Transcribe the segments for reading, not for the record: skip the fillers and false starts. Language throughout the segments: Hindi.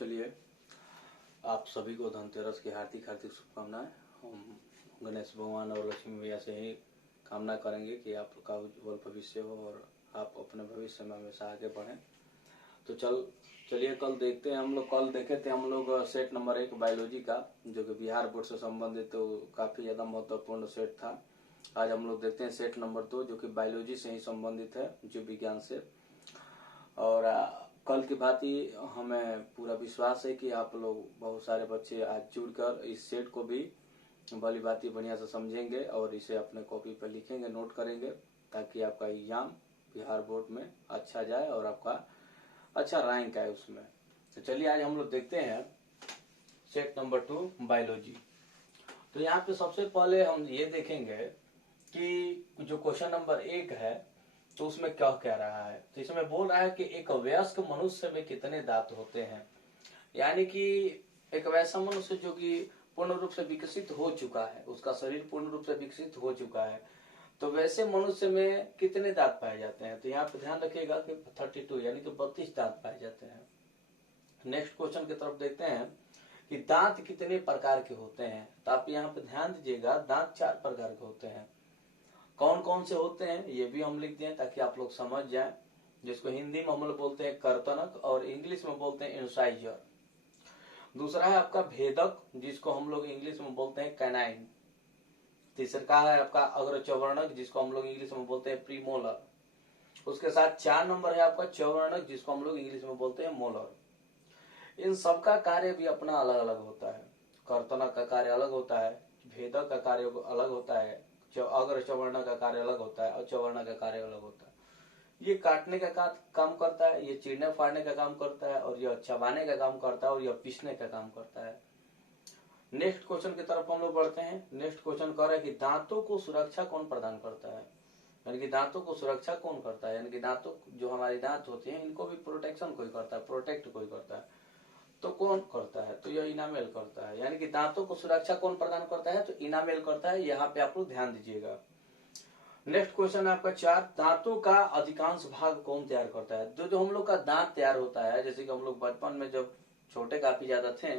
चलिए, आप सभी को धनतेरस की हार्दिक हार्दिक शुभकामनाएं। हम गणेश भगवान और लक्ष्मी मैया से ही कामना करेंगे कि आपका उज्जवल भविष्य हो और आप अपने भविष्य में हमेशा आगे बढ़ें। तो चलिए कल देखते हैं। हम लोग कल देखे थे हम लोग सेट नंबर 1 बायोलॉजी का, जो कि बिहार बोर्ड से संबंधित तो काफ़ी ज़्यादा महत्वपूर्ण सेट था। आज हम लोग देखते हैं सेट नंबर 2, जो कि बायोलॉजी से ही संबंधित है, जीव विज्ञान से। और कल की बात ही हमें पूरा विश्वास है कि आप लोग बहुत सारे बच्चे आज जुड़कर इस सेट को भी भली भांति बढ़िया से समझेंगे और इसे अपने कॉपी पर लिखेंगे, नोट करेंगे, ताकि आपका एग्जाम बिहार बोर्ड में अच्छा जाए और आपका अच्छा रैंक आए उसमें। तो चलिए आज हम लोग देखते हैं सेट नंबर 2 बायोलॉजी। तो यहाँ पे सबसे पहले हम ये देखेंगे कि जो क्वेश्चन नंबर 1 है तो उसमें क्या कह रहा है। तो इसमें बोल रहा है कि एक वयस्क मनुष्य में कितने दांत होते हैं। यानी कि एक वैसा मनुष्य जो कि पूर्ण रूप से विकसित हो चुका है, उसका शरीर पूर्ण रूप से विकसित हो चुका है, तो वैसे मनुष्य में कितने दांत पाए जाते हैं। तो यहाँ पे ध्यान रखिएगा कि 32 यानी कि 32 दांत पाए जाते हैं। नेक्स्ट क्वेश्चन की तरफ देखते हैं कि दांत कितने प्रकार के होते हैं। तो आप यहाँ पे ध्यान दीजिएगा, दांत 4 प्रकार के होते हैं। कौन कौन से होते हैं ये भी हम लिख दें ताकि आप लोग समझ जाएं। जिसको हिंदी में हम लोग बोलते हैं कर्तनक और इंग्लिश में बोलते हैं इंसाइजर। दूसरा है आपका भेदक, जिसको हम लोग इंग्लिश में बोलते हैं कैनाइन। तीसरा है आपका अग्रचवर्णक, जिसको हम लोग इंग्लिश में बोलते हैं प्रीमोलर। उसके साथ 4 नंबर है आपका चवर्णक, जिसको हम लोग इंग्लिश में बोलते हैं मोलर। इन सबका कार्य भी अपना अलग अलग होता है। कर्तनक का कार्य अलग होता है, भेदक का कार्य अलग होता है, अग्र चवर्ण का कार्य अलग होता है और चवर्ण का कार्य अलग होता है। ये काटने का काम करता है, ये चीरने फाड़ने का काम करता है, और यह चबाने का काम करता है, और यह पीसने का काम करता है। नेक्स्ट क्वेश्चन की तरफ हम लोग बढ़ते हैं। नेक्स्ट क्वेश्चन कह रहा है कि दांतों को सुरक्षा कौन प्रदान करता है। यानी कि दांतों को सुरक्षा कौन करता है, यानी कि दांतों जो हमारी दांत होती है इनको भी प्रोटेक्शन कोई करता है, प्रोटेक्ट कोई करता है। तो कौन करता है, तो यह इनामेल करता है। यानी कि दांतों को सुरक्षा कौन प्रदान करता है, तो इनामेल करता है। यहाँ पे आप लोग ध्यान दीजिएगा। नेक्स्ट क्वेश्चन है आपका 4, दांतों का अधिकांश भाग कौन तैयार करता है। जो हम लोग का दांत तैयार होता है, जैसे कि हम लोग बचपन में जब छोटे काफी ज्यादा थे,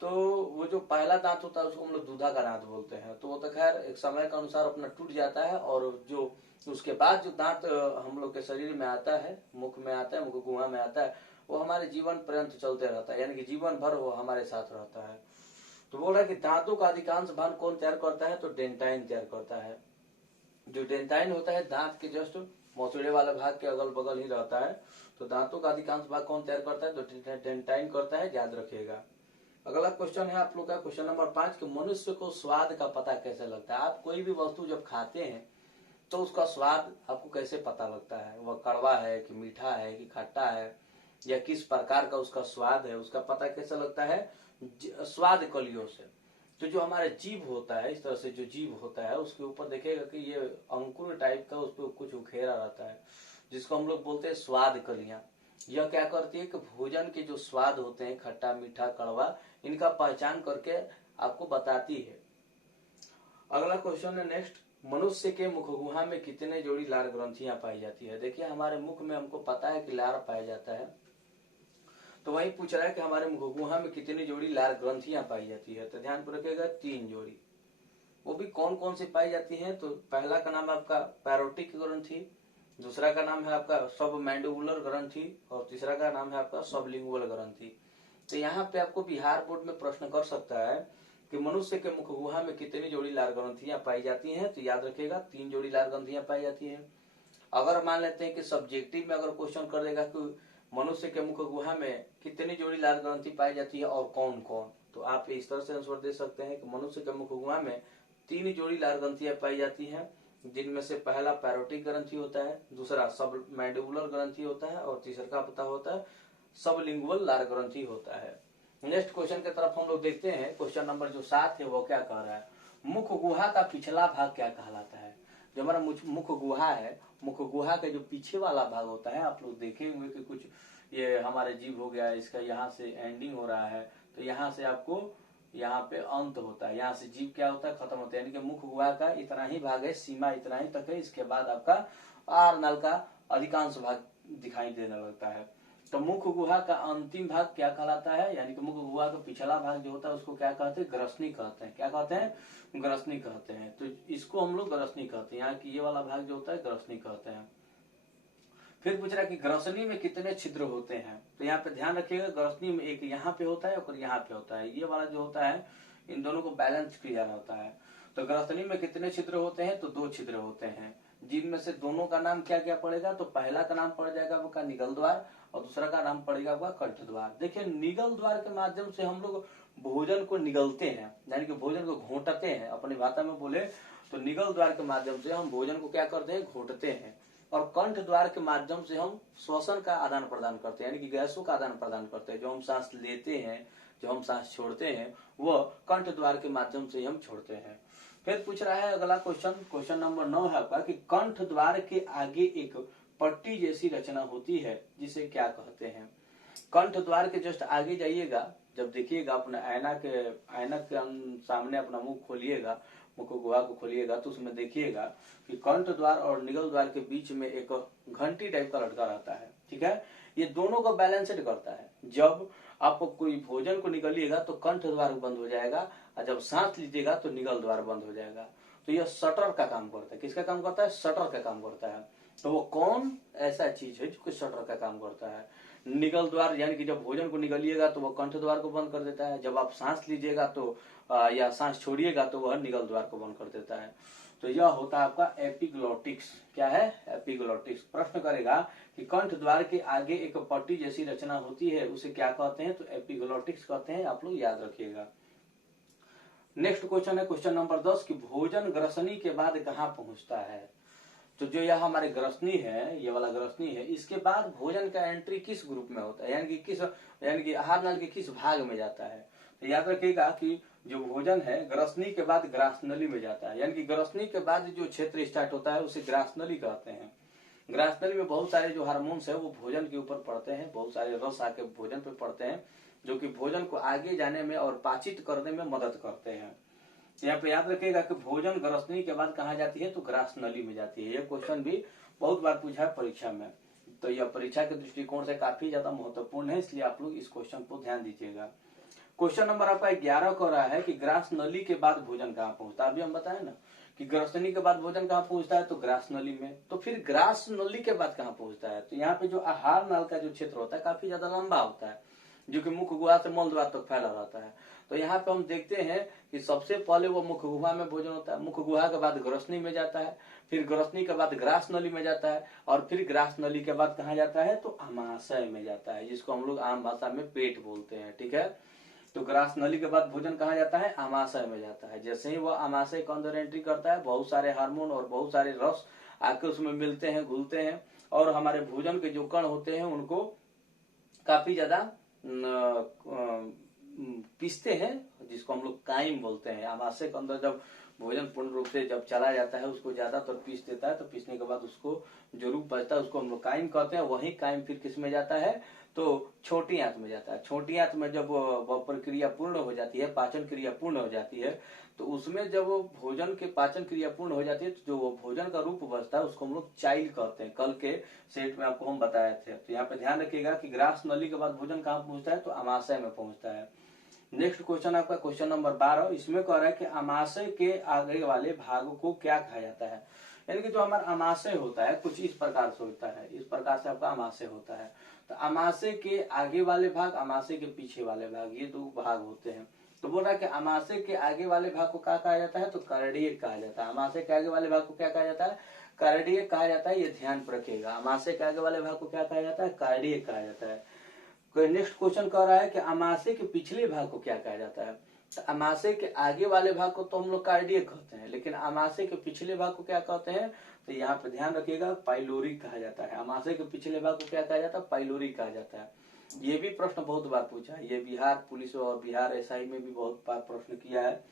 तो वो जो पहला दांत होता है उसको हम लोग दूधा का दांत बोलते हैं। तो वो तो खैर एक समय के अनुसार अपना टूट जाता है, और जो उसके बाद जो दांत हम लोग के शरीर में आता है, मुख में आता है, मुख गुहा में आता है, वो हमारे जीवन पर्यंत चलते रहता है, यानी कि जीवन भर वो हमारे साथ रहता है। तो बोल रहा है कि दांतों का अधिकांश भाग कौन तैयार करता है, तो डेंटाइन तैयार करता है। जो डेंटाइन होता है दांत के जस्ट मौसड़े वाले भाग के अगल बगल ही रहता है। तो दांतों का अधिकांश भाग कौन तैयार करता है, तो डेंटाइन करता है, याद रखिएगा। अगला क्वेश्चन है आप लोग का क्वेश्चन नंबर 5 कि मनुष्य को स्वाद का पता कैसे लगता है। आप कोई भी वस्तु जब खाते हैं तो उसका स्वाद आपको कैसे पता लगता है, वह कड़वा है कि मीठा है कि खट्टा है, या किस प्रकार का उसका स्वाद है, उसका पता कैसे लगता है, स्वाद कलियों से। तो जो हमारा जीभ होता है, इस तरह से जो जीभ होता है उसके ऊपर देखेगा कि ये अंकुर टाइप का उस पर कुछ उखेरा रहता है, जिसको हम लोग बोलते हैं स्वाद कलियां। यह क्या करती है कि भोजन के जो स्वाद होते हैं, खट्टा मीठा कड़वा, इनका पहचान करके आपको बताती है। अगला क्वेश्चन है नेक्स्ट, मनुष्य के मुख गुहा में कितने जोड़ी लार ग्रंथियां पाई जाती है। देखिए हमारे मुख में हमको पता है कि लार पाया जाता है, तो वही पूछ रहा है कि हमारे मुख गुहा में कितनी जोड़ी लार ग्रंथियां पाई जाती है। तो ध्यान पर रखिएगा 3 जोड़ी। वो भी कौन कौन सी पाई जाती है, तो पहला का नाम है आपका पैरोटिक ग्रंथि, दूसरा का नाम है आपका सब मैंडिबुलर ग्रंथि, और तीसरा का नाम है आपका सबलिंगुअल ग्रंथि। तो यहाँ पे आपको बिहार बोर्ड में प्रश्न कर सकता है कि मनुष्य के मुख गुहा में कितनी जोड़ी लार ग्रंथियां पाई जाती हैं। तो याद रखिएगा 3 जोड़ी लार ग्रंथियां पाई जाती हैं। अगर मान लेते हैं कि सब्जेक्टिव में अगर क्वेश्चन कर देगा कि मनुष्य के मुख गुहा में कितनी जोड़ी लार ग्रंथि पाई जाती है और कौन कौन, तो आप इस तरह से आंसर दे सकते हैं कि मनुष्य के मुख गुहा में 3 जोड़ी लार ग्रंथियां पाई जाती हैं, जिनमें से पहला पैरोटिक ग्रंथि होता है, दूसरा सब मैंडिबुलर ग्रंथि होता है, और तीसरा का पता होता है सबलिंगुअल लार ग्रंथि होता है। नेक्स्ट क्वेश्चन की तरफ हम लोग देखते हैं। क्वेश्चन नंबर जो 7 है वो क्या कह रहा है, मुख गुहा का पिछला भाग क्या कहलाता है। जो हमारा मुख गुहा है, मुख गुहा का जो पीछे वाला भाग होता है, आप लोग देखे हुए कि कुछ ये हमारे जीभ हो गया, इसका यहाँ से एंडिंग हो रहा है, तो यहाँ से आपको यहाँ पे अंत होता है, यहाँ से जीभ क्या होता है, खत्म होता है। यानी कि मुख गुहा का इतना ही भाग है, सीमा इतना ही तक है, इसके बाद आपका आर नल का अधिकांश भाग दिखाई देने लगता है। तो मुख गुहा का अंतिम भाग क्या कहलाता है, यानी कि मुख गुहा का पिछला भाग जो होता है उसको क्या कहते हैं, ग्रसनी कहते हैं। क्या कहते हैं, ग्रसनी कहते हैं। तो इसको हम लोग ग्रसनी कहते हैं, यहाँ की ये वाला भाग जो होता है ग्रसनी कहते हैं। फिर पूछ रहा है कि ग्रसनी में कितने छिद्र होते हैं, तो यहाँ पे ध्यान रखिएगा, ग्रसनी में एक यहाँ पे होता है और यहाँ पे होता है, ये वाला जो होता है इन दोनों को बैलेंस किया जाना होता है। तो ग्रसनी में कितने छिद्र होते हैं, तो 2 छिद्र होते हैं, जिनमें से दोनों का नाम क्या क्या पड़ेगा, तो पहला का नाम पड़ जाएगा आपका निगल द्वार और दूसरा का नाम पड़ेगा आपका कंठ द्वार। देखिए निगल द्वार के माध्यम से हम लोग भोजन को निगलते हैं, यानी कि भोजन को घोंटते हैं, अपनी भाषा में बोले तो निगल द्वार के माध्यम से हम भोजन को क्या करते हैं, घोंटते हैं। और कंठ द्वार के माध्यम से हम श्वसन का आदान प्रदान करते हैं, यानी कि गैसों का आदान प्रदान करते हैं। जो हम सांस लेते हैं, जो हम सांस छोड़ते हैं, वह कंठ द्वार के माध्यम से हम छोड़ते हैं। फिर पूछ रहा है अगला क्वेश्चन नंबर 9 है आपका कि कंठ द्वार के आगे एक पट्टी जैसी रचना होती है जिसे क्या कहते हैं। कंठ द्वार के जस्ट आगे जाइएगा, जब देखिएगा अपने ऐनक के सामने अपना मुंह खोलिएगा, मुख गुहा को खोलिएगा, तो उसमें देखिएगा कि कंठ द्वार और निगल द्वार के बीच में एक घंटी टाइप का लटका रहता है। ठीक है, ये दोनों को बैलेंस्ड करता है। जब आप कोई भोजन को निगलिएगा तो कंठ द्वार बंद हो जाएगा, और जब सांस लीजिएगा तो निगल द्वार बंद हो जाएगा। तो यह शटर का काम करता है। किसका काम करता है, शटर का काम करता है। तो वो कौन ऐसा चीज है जो शटर का काम करता है, निगल द्वार, यानी कि जब भोजन को निगलिएगा तो वह कंठ द्वार को बंद कर देता है, जब आप सांस लीजिएगा तो या सांस छोड़िएगा तो वह निगल द्वार को बंद कर देता है। तो यह होता है आपका एपिग्लोटिक्स। क्या है, एपिग्लोटिक्स। प्रश्न करेगा कि कंठ द्वार के आगे एक पट्टी जैसी रचना होती है उसे क्या कहते हैं, तो एपिग्लोटिक्स कहते हैं। आप लोग याद रखिएगा। नेक्स्ट क्वेश्चन है क्वेश्चन नंबर 10 कि भोजन ग्रसनी के बाद कहाँ पहुंचता है। तो जो यह हमारे ग्रसनी है, ये वाला ग्रसनी है, इसके बाद भोजन का एंट्री किस ग्रुप में होता है, यानी कि आहार नाल के किस भाग में जाता है। तो याद रखिएगा कि जो भोजन है ग्रसनी के बाद ग्रासनली में जाता है, यानी कि ग्रसनी के बाद जो क्षेत्र स्टार्ट होता है उसे ग्रासनली कहते हैं। ग्रासनली में बहुत सारे जो हार्मोन्स है वो भोजन के ऊपर पड़ते हैं, बहुत सारे रस आके भोजन पे पड़ते हैं, जो कि भोजन को आगे जाने में और पाचित करने में मदद करते हैं। यहाँ पे याद रखिएगा कि भोजन ग्रसनी के बाद कहाँ जाती है, तो ग्रासनली में जाती है। ये क्वेश्चन भी बहुत बार पूछा है परीक्षा में, तो यह परीक्षा के दृष्टिकोण से काफी ज्यादा महत्वपूर्ण है, इसलिए आप लोग इस क्वेश्चन को ध्यान दीजिएगा। क्वेश्चन नंबर आपका 11 कह रहा है कि ग्रासनली के बाद भोजन कहाँ पहुंचता है। अभी हम बताए ना कि ग्रसनी के बाद भोजन कहाँ पहुंचता है, तो ग्रासनली में। तो फिर ग्रासनली के बाद कहाँ पहुंचता है, तो यहाँ पे जो आहार नाल का जो क्षेत्र होता है काफी ज्यादा लंबा होता है, जो कि मुख गुहा से मल द्वार तक फैला रहता है। तो यहाँ पे हम देखते हैं कि सबसे पहले वो मुख गुहा में भोजन होता है, मुख गुहा के बाद ग्रसनी में जाता है, फिर ग्रसनी के बाद ग्रासनली में जाता है, और फिर ग्रासनली के बाद कहाँ जाता है, तो आमाशय में जाता है, जिसको हम लोग आम भाषा में पेट बोलते हैं। ठीक है, तो ग्रासनली के बाद भोजन कहाँ जाता है, आमाशय में जाता है। जैसे ही वह आमाशय के अंदर एंट्री करता है, बहुत सारे हार्मोन और बहुत सारे रस आकर उसमें मिलते हैं, घुलते हैं, और हमारे भोजन के जो कण होते हैं उनको काफी ज्यादा पीसते हैं, जिसको हम लोग काइम बोलते हैं। आमाशय के अंदर जब भोजन पूर्ण रूप से जब चला जाता है उसको ज्यादातर पीस देता है, तो पीसने के बाद उसको जो रूप बचता है उसको हम लोग काइम कहते हैं। वही काइम फिर किस में जाता है, तो छोटी आंत में जाता है। छोटी आंत में जब वह प्रक्रिया पूर्ण हो जाती है, पाचन क्रिया पूर्ण हो जाती है, तो उसमें जब भोजन के पाचन क्रिया पूर्ण हो जाती है तो जो भोजन का रूप बचता है उसको हम लोग चाइल कहते हैं। कल के सेट में आपको हम बताए थे। तो यहाँ पे ध्यान रखिएगा कि ग्रास नली के बाद भोजन कहाँ पहुंचता है, तो आमाशय में पहुंचता है। नेक्स्ट क्वेश्चन आपका क्वेश्चन नंबर 12, इसमें कह रहा है कि आमाशय के आगे वाले भाग को क्या कहा जाता है। यानी कि जो हमारा आमाशय होता है कुछ इस प्रकार से होता है, इस प्रकार से आपका आमाशय होता है। तो आमाशय के आगे वाले भाग, आमाशय के पीछे वाले भाग, ये 2 भाग होते हैं। तो बोल रहा है कि आमाशय के आगे वाले भाग को क्या कहा जाता है, तो कार्डियक कहा जाता है। आमाशय के आगे वाले भाग को क्या कहा जाता है, कार्डियक कहा जाता है। ये ध्यान पर रखिएगा, आमाशय के आगे वाले भाग को क्या कहा जाता है, कार्डियक कहा जाता है। नेक्स्ट क्वेश्चन कह रहा है कि आमाशय के पिछले भाग को क्या कहा जाता है। तो आमाशय के आगे वाले भाग को तो हम लोग कार्डियक कहते हैं, लेकिन आमाशय के पिछले भाग को क्या कहते हैं, तो यहाँ पे ध्यान रखिएगा पाइलोरिक कहा जाता है। आमाशय के पिछले भाग को क्या कहा जाता है, पाइलोरिक कहा जाता है। ये भी प्रश्न बहुत बार पूछा है, ये बिहार पुलिस और बिहार एसआई में भी बहुत बार प्रश्न किया है।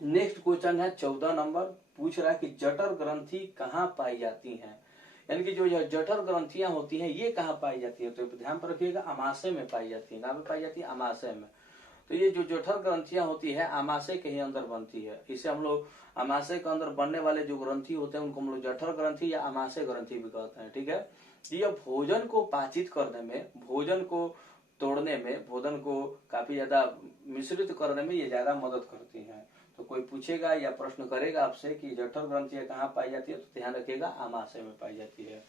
नेक्स्ट क्वेश्चन है 14 नंबर, पूछ रहा है कि जठर ग्रंथि कहाँ पाई जाती है। यानी कि जो यह जठर ग्रंथियां होती हैं ये कहाँ पाई जाती है, तो ध्यान पर रखिएगा आमाशय में पाई जाती है। कहाँ पे पाई जाती है, आमाशय में। तो ये जो जठर ग्रंथियां होती है आमाशय के ही अंदर बनती है। इसे हम लोग आमाशय के अंदर बनने वाले जो ग्रंथि होते हैं उनको हम लोग जठर ग्रंथि या आमाशय ग्रंथि भी कहते हैं। ठीक है, ये भोजन को पाचित करने में, भोजन को तोड़ने में, भोजन को काफी ज्यादा मिश्रित करने में ये ज्यादा मदद करती हैं। तो कोई पूछेगा या प्रश्न करेगा आपसे कि जठर ग्रंथि कहाँ पाई जाती है, तो ध्यान रखिएगा आमाशय में पाई जाती है।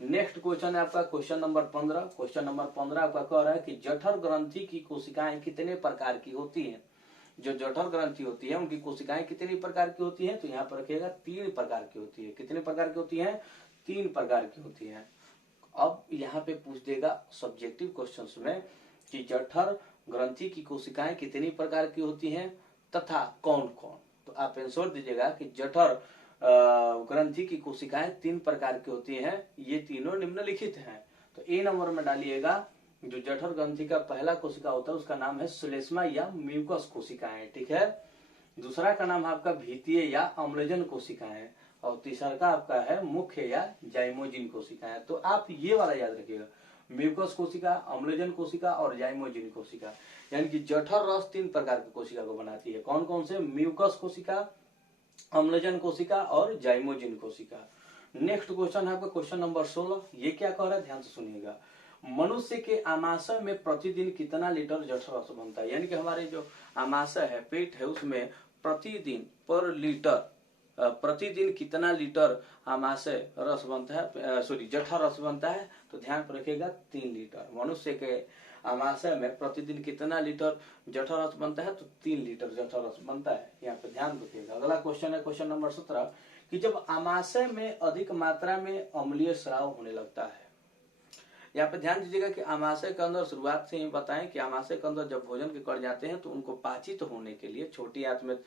नेक्स्ट क्वेश्चन है आपका क्वेश्चन नंबर 15। क्वेश्चन नंबर 15 आपका कह रहा है कि जठर ग्रंथि की कोशिकाएं कितने प्रकार की होती हैं। जो जठर ग्रंथि होती है उनकी कोशिकाएं कितनी प्रकार की होती है, तो यहाँ पर रखिएगा 3 प्रकार की होती है। कितने प्रकार की होती है, 3 प्रकार की होती है। अब यहाँ पे पूछ देगा सब्जेक्टिव क्वेश्चंस में कि जठर ग्रंथि की कोशिकाएं कितनी प्रकार की होती हैं तथा कौन कौन। तो आप आंसर दीजिएगा कि जठर ग्रंथि की कोशिकाएं 3 प्रकार की होती हैं, ये तीनों निम्नलिखित हैं। तो ए नंबर में डालिएगा जो जठर ग्रंथि का पहला कोशिका होता है उसका नाम है श्लेष्मा या म्यूकस कोशिकाएं, ठीक है। दूसरा का नाम आपका भीतीय या अम्लजन कोशिकाएं, और तीसरा का आपका है मुख्य या जाइमोजिन कोशिकाएं। तो आप ये वाला याद रखिएगा, म्यूकस कोशिका, अम्लजन कोशिका और जाइमोजिन कोशिका। यानी कि जठर रस 3 प्रकार की कोशिका को बनाती है। कौन कौन से, म्यूकस कोशिका, अम्लजन कोशिका और जाइमोजिन कोशिका। नेक्स्ट क्वेश्चन है आपका क्वेश्चन नंबर 16। ये क्या कह रहा है, ध्यान से सुनिएगा। मनुष्य के आमाशय में प्रतिदिन कितना लीटर जठर रस बनता है। यानी कि हमारे जो आमाशय है, पेट है, उसमें प्रतिदिन पर लीटर प्रतिदिन कितना लीटर आमाशय रस बनता है, सॉरी जठर रस बनता है। तो ध्यान पर रखिएगा 3 लीटर। मनुष्य के आमाशय में प्रतिदिन कितना लीटर जठर रस बनता है, तो 3 लीटर जठर रस बनता है। यहाँ पे ध्यान रखिएगा। अगला क्वेश्चन है क्वेश्चन नंबर 17 कि जब आमाशय में अधिक मात्रा में अम्लीय स्राव होने लगता है। यहाँ पे ध्यान दीजिएगा कि आमाशय के अंदर शुरुआत से ही बताएं कि आमाशय के अंदर जब भोजन के कण जाते हैं तो उनको पाचित होने के लिए, छोटी आंत में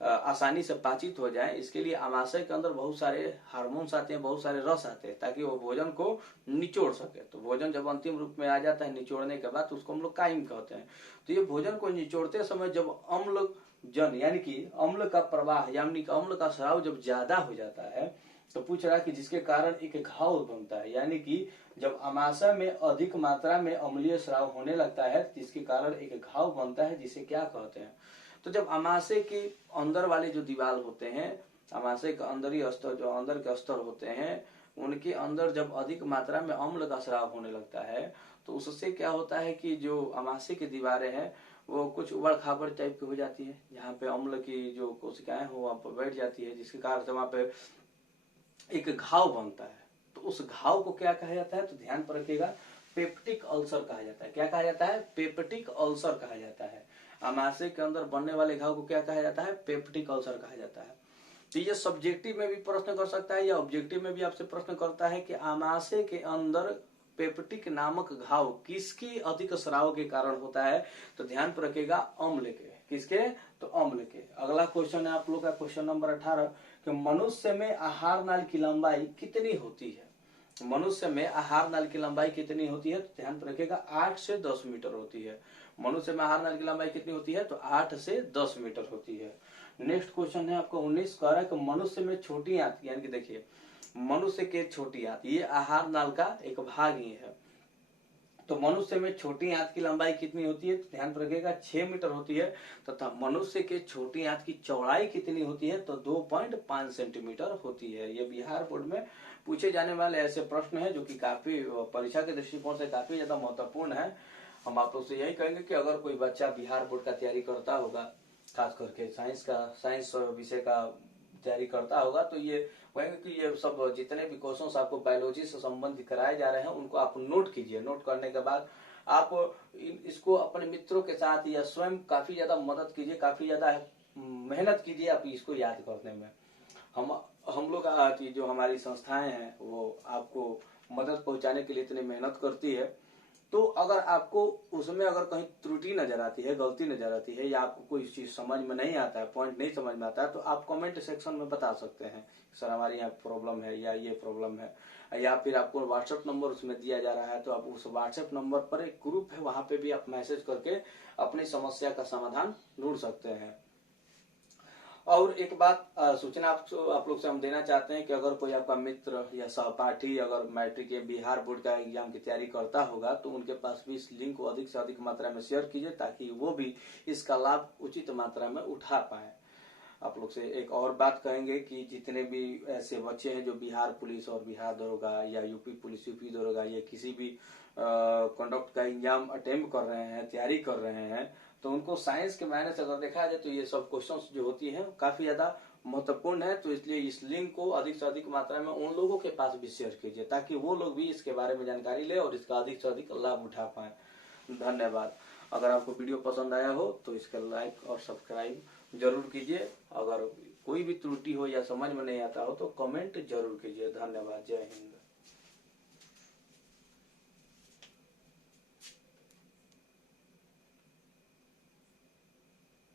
आसानी से पाचित हो जाए, इसके लिए आमाशय के अंदर बहुत सारे हार्मोन्स आते हैं, बहुत सारे रस आते हैं, ताकि वो भोजन को निचोड़ सके। तो भोजन जब अंतिम रूप में आ जाता है निचोड़ने के बाद, तो उसको हम लोग काइम कहते हैं। तो ये भोजन को निचोड़ते समय जब अम्ल जन यानी कि अम्ल का प्रवाह यानी कि अम्ल का स्राव जब ज्यादा हो जाता है, तो पूछ रहा कि जिसके कारण एक घाव बनता है। यानी कि जब आमाशय में अधिक मात्रा में अम्लीय स्राव होने लगता है, जिसके कारण एक घाव बनता है, जिसे क्या कहते हैं। तो जब आमाशय के अंदर वाले जो दीवार होते हैं, आमाशय के अंदरी स्तर, जो अंदर के स्तर होते हैं, उनके अंदर जब अधिक मात्रा में अम्ल का स्राव होने लगता है, तो उससे क्या होता है कि जो आमाशय की दीवारें हैं वो कुछ उबड़ खाबड़ टाइप की हो जाती है, जहाँ पे अम्ल की जो कोशिकाएं हो वहां पर बैठ जाती है, जिसके कारण से वहां पे एक घाव बनता है। तो उस घाव को क्या कहा जाता है, तो ध्यान पर रखिएगा, पेप्टिक अल्सर कहा जाता है। क्या कहा जाता है, पेप्टिक अल्सर कहा जाता है। आमाशय के अंदर बनने वाले घाव को क्या कहा जाता है, पेप्टिक अल्सर कहा जाता है। तो ये सब्जेक्टिव में भी प्रश्न कर सकता है या ऑब्जेक्टिव में भी आपसे प्रश्न करता है कि आमाशय के अंदर पेप्टिक नामक घाव किसकी अधिक स्राव के कारण होता है। तो ध्यान पर रखिएगा, अम्ल के। किसके, तो अम्ल के। अगला क्वेश्चन है आप लोग का क्वेश्चन नंबर 18 कि मनुष्य में आहार नाल की लंबाई कितनी होती है। मनुष्य में आहार नाल की लंबाई कितनी होती है, तो ध्यान पर रखिएगा 8 से 10 मीटर होती है। मनुष्य में आहार नाल की लंबाई कितनी होती है, तो 8 से 10 मीटर होती है। नेक्स्ट क्वेश्चन है आपका 19, कह रहा है कि मनुष्य में छोटी आंत, यानी कि देखिए मनुष्य के छोटी आंत, ये आहार नाल का एक भाग ही है। तो मनुष्य में छोटी आंत की लंबाई कितनी होती है, तो ध्यान रखिएगा 6 मीटर होती है। तथा मनुष्य के छोटी आंत की चौड़ाई कितनी होती है, तो 2.5 सेंटीमीटर होती है। ये बिहार बोर्ड में पूछे जाने वाले ऐसे प्रश्न है जो कि काफी परीक्षा के दृष्टिकोण से काफी ज्यादा महत्वपूर्ण है। हम आप लोग से यही कहेंगे कि अगर कोई बच्चा बिहार बोर्ड का तैयारी करता होगा, खास करके साइंस विषय का तैयारी करता होगा, तो ये कहेंगे कि ये सब जितने भी क्वेश्चन आपको बायोलॉजी से संबंधित कराए जा रहे हैं उनको आप नोट कीजिए। नोट करने के बाद आप इसको अपने मित्रों के साथ या स्वयं काफी ज्यादा मदद कीजिए, काफी ज्यादा मेहनत कीजिए आप इसको याद करने में। हम लोग जो हमारी संस्थाएं हैं वो आपको मदद पहुंचाने के लिए इतनी मेहनत करती है। तो अगर आपको उसमें अगर कहीं त्रुटि नजर आती है, गलती नजर आती है, या आपको कोई चीज समझ में नहीं आता है, पॉइंट नहीं समझ में आता है, तो आप कमेंट सेक्शन में बता सकते हैं सर हमारे यहाँ प्रॉब्लम है या ये प्रॉब्लम है। या फिर आपको व्हाट्सएप नंबर उसमें दिया जा रहा है, तो आप उस व्हाट्सएप नंबर पर एक ग्रुप है, वहां पे भी आप मैसेज करके अपनी समस्या का समाधान ढूंढ सकते हैं। और एक बात सूचना आप लोग से हम देना चाहते हैं कि अगर कोई आपका मित्र या सहपाठी अगर मैट्रिक या बिहार बोर्ड का एग्जाम की तैयारी करता होगा, तो उनके पास भी इस लिंक को अधिक से अधिक मात्रा में शेयर कीजिए, ताकि वो भी इसका लाभ उचित मात्रा में उठा पाए। आप लोग से एक और बात कहेंगे कि जितने भी ऐसे बच्चे हैं जो बिहार पुलिस और बिहार दरोगा या यूपी पुलिस यूपी दरोगा या किसी भी कंडक्ट का एग्जाम अटेम्प्ट कर रहे हैं, तैयारी कर रहे हैं, तो उनको साइंस के मायने से अगर देखा जाए तो ये सब क्वेश्चंस जो होती हैं काफी ज्यादा महत्वपूर्ण है। तो इसलिए इस लिंक को अधिक से अधिक मात्रा में उन लोगों के पास भी शेयर कीजिए ताकि वो लोग भी इसके बारे में जानकारी ले और इसका अधिक से अधिक लाभ उठा पाए। धन्यवाद। अगर आपको वीडियो पसंद आया हो तो इसका लाइक और सब्सक्राइब जरूर कीजिए। अगर कोई भी त्रुटि हो या समझ में नहीं आता हो तो कमेंट जरूर कीजिए। धन्यवाद। जय हिंद।